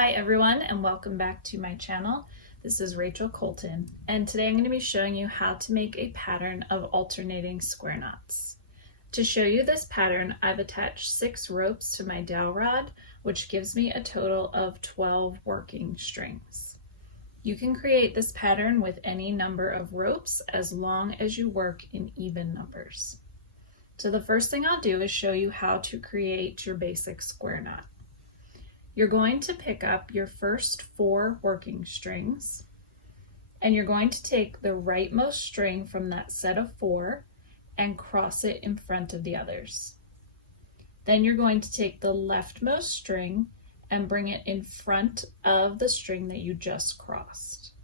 Hi everyone and welcome back to my channel. This is Rachel Colton and today I'm going to be showing you how to make a pattern of alternating square knots. To show you this pattern, I've attached 6 ropes to my dowel rod, which gives me a total of 12 working strings. You can create this pattern with any number of ropes as long as you work in even numbers. So the first thing I'll do is show you how to create your basic square knot. You're going to pick up your first 4 working strings and you're going to take the rightmost string from that set of 4 and cross it in front of the others. Then you're going to take the leftmost string and bring it in front of the string that you just crossed.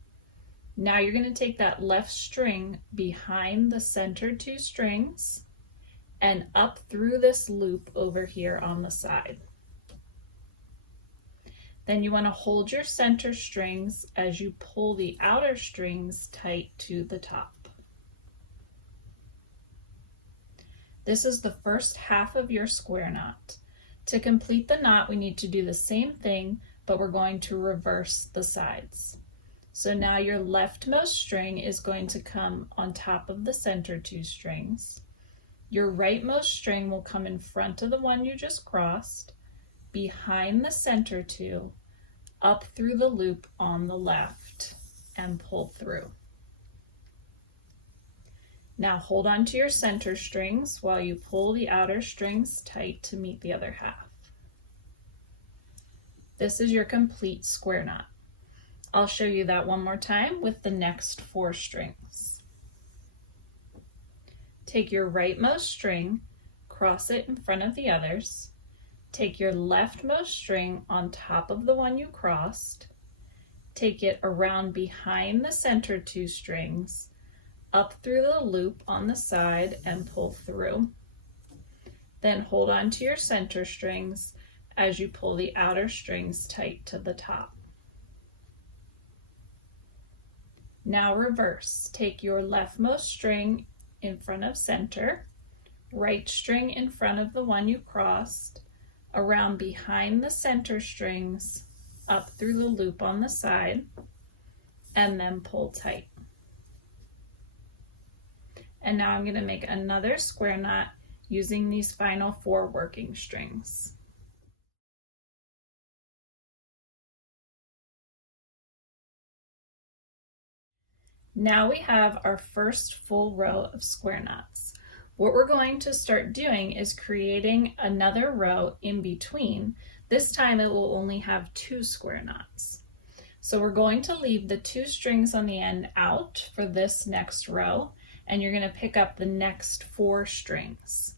Now you're going to take that left string behind the center 2 strings and up through this loop over here on the side. Then you want to hold your center strings as you pull the outer strings tight to the top. This is the first half of your square knot. To complete the knot, we need to do the same thing, but we're going to reverse the sides. So now your leftmost string is going to come on top of the center 2 strings. Your rightmost string will come in front of the one you just crossed, behind the center 2, up through the loop on the left, and pull through. Now hold on to your center strings while you pull the outer strings tight to meet the other half. This is your complete square knot. I'll show you that one more time with the next 4 strings. Take your rightmost string, cross it in front of the others. Take your leftmost string on top of the one you crossed, take it around behind the center 2 strings, up through the loop on the side and pull through. Then hold on to your center strings as you pull the outer strings tight to the top. Now reverse. Take your leftmost string in front of center, right string in front of the one you crossed, around behind the center strings, up through the loop on the side, and then pull tight. And now I'm going to make another square knot using these final 4 working strings. Now we have our first full row of square knots. What we're going to start doing is creating another row in between. This time it will only have 2 square knots. So we're going to leave the 2 strings on the end out for this next row, and you're going to pick up the next 4 strings.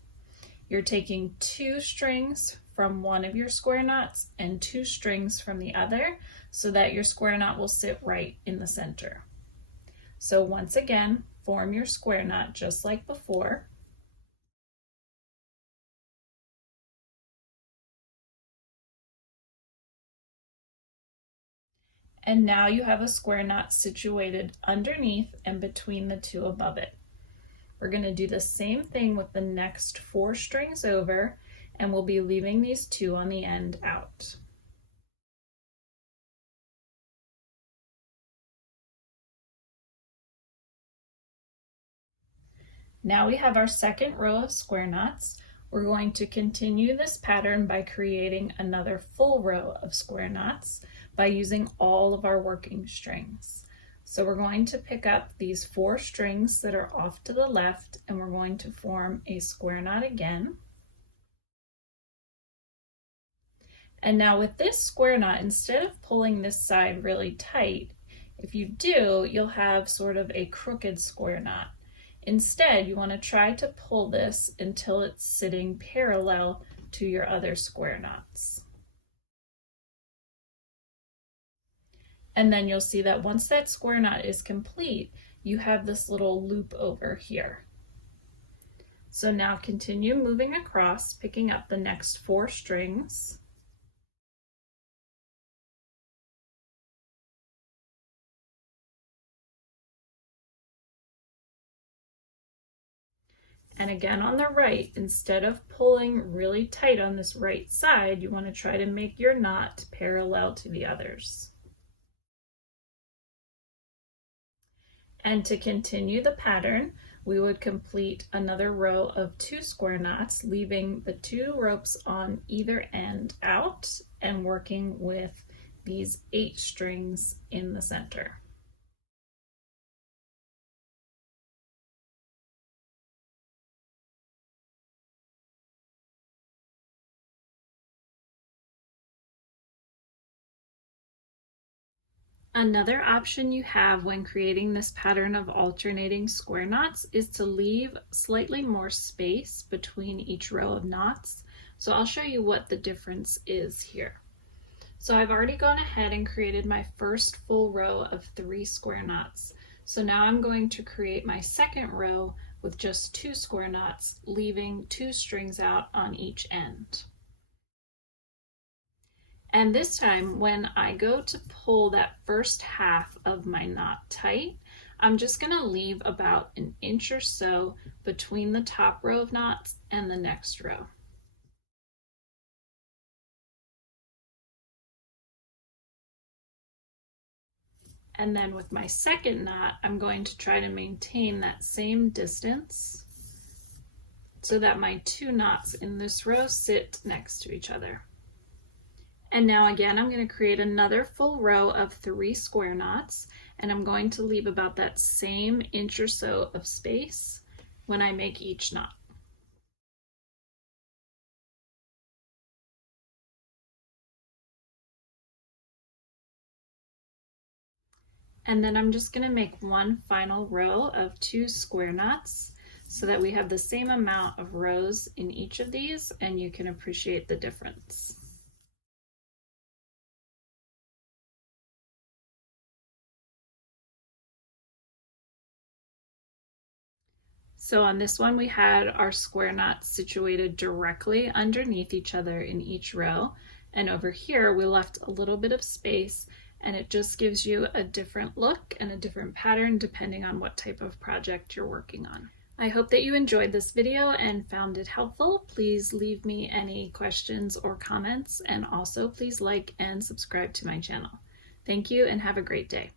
You're taking 2 strings from one of your square knots and 2 strings from the other so that your square knot will sit right in the center. So once again, form your square knot just like before. And now you have a square knot situated underneath and between the 2 above it. We're going to do the same thing with the next 4 strings over, and we'll be leaving these 2 on the end out. Now we have our second row of square knots. We're going to continue this pattern by creating another full row of square knots by using all of our working strings. So we're going to pick up these 4 strings that are off to the left and we're going to form a square knot again. And now with this square knot, instead of pulling this side really tight, if you do, you'll have sort of a crooked square knot. Instead, you want to try to pull this until it's sitting parallel to your other square knots. And then you'll see that once that square knot is complete, you have this little loop over here. So now continue moving across, picking up the next 4 strings. And again on the right, instead of pulling really tight on this right side, you want to try to make your knot parallel to the others. And to continue the pattern, we would complete another row of 2 square knots, leaving the 2 ropes on either end out and working with these 8 strings in the center. Another option you have when creating this pattern of alternating square knots is to leave slightly more space between each row of knots. So I'll show you what the difference is here. So I've already gone ahead and created my first full row of 3 square knots. So now I'm going to create my second row with just 2 square knots, leaving 2 strings out on each end. And this time, when I go to pull that first half of my knot tight, I'm just going to leave about an inch or so between the top row of knots and the next row. And then with my second knot, I'm going to try to maintain that same distance so that my 2 knots in this row sit next to each other. And now again, I'm going to create another full row of 3 square knots, and I'm going to leave about that same inch or so of space when I make each knot. And then I'm just going to make one final row of 2 square knots so that we have the same amount of rows in each of these, and you can appreciate the difference. So on this one, we had our square knots situated directly underneath each other in each row. And over here, we left a little bit of space, and it just gives you a different look and a different pattern depending on what type of project you're working on. I hope that you enjoyed this video and found it helpful. Please leave me any questions or comments, and also please like and subscribe to my channel. Thank you and have a great day.